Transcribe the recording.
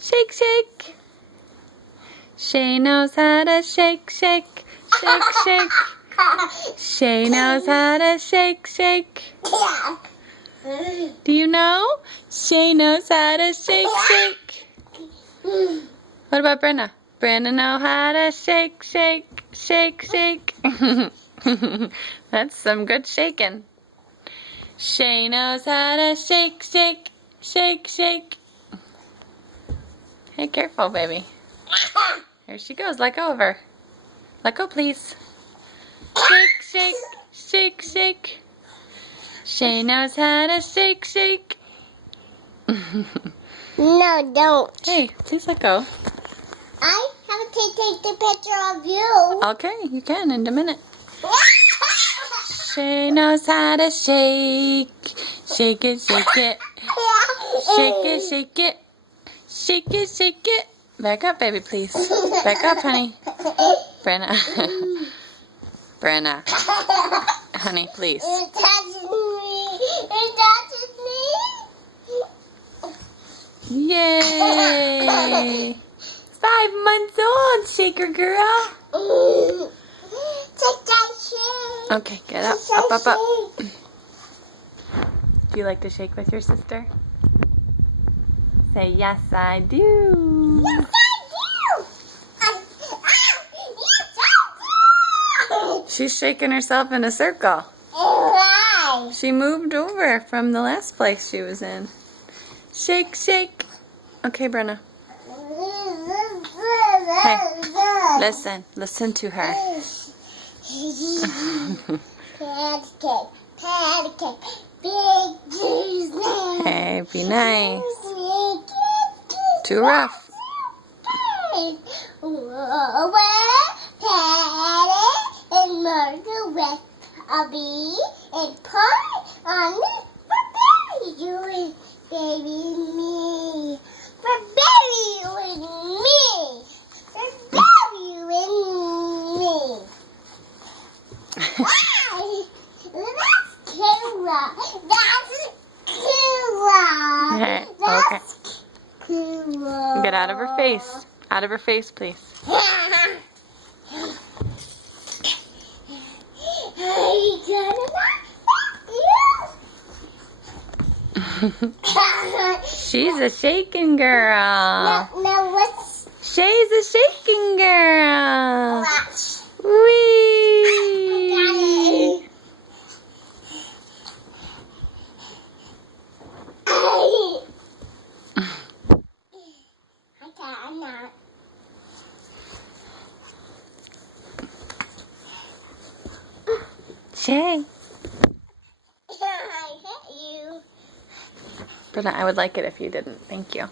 Shake, shake. Shay knows how to shake, shake, shake, shake. Shay knows how to shake, shake. Do you know? Shay knows how to shake, shake. What about Brenna? Brenna know how to shake, shake, shake, shake. That's some good shaking. Shay knows how to shake, shake, shake, shake. Hey, careful, baby. Here she goes. Let go of her. Let go, please. Shake, shake, shake, shake. Shay knows how to shake, shake. No, don't. Hey, please let go. I have to take the picture of you. Okay, you can in a minute. Shay knows how to shake. Shake it, shake it. Shake it, shake it. Shake it, shake it. Back up, baby, please. Back up, honey. Brenna. Brenna. Honey, please. It touches me. It touches me. Yay! 5 months old, shaker girl. Take that shake. Okay, get up, up, up, up. Do you like to shake with your sister? Say, yes, I do. Yes, I do. Yes, I do. She's shaking herself in a circle. Right. She moved over from the last place she was in. Shake, shake. Okay, Brenna. Hey, listen to her. Pancake, pancake, big cheese. Hey, be nice. Too rough. And murder with a bee and put on it for bury you and baby me. For bury you and me. For bury you and me. Why? That's Kira. That's Kira. Okay, okay. That's Kira. Get out of her face. Out of her face, please. She's a shaking girl. No, what's Shay's a shaking girl. that? Whee! I'm not. Shay. I hit you. Brenna, I would like it if you didn't. Thank you.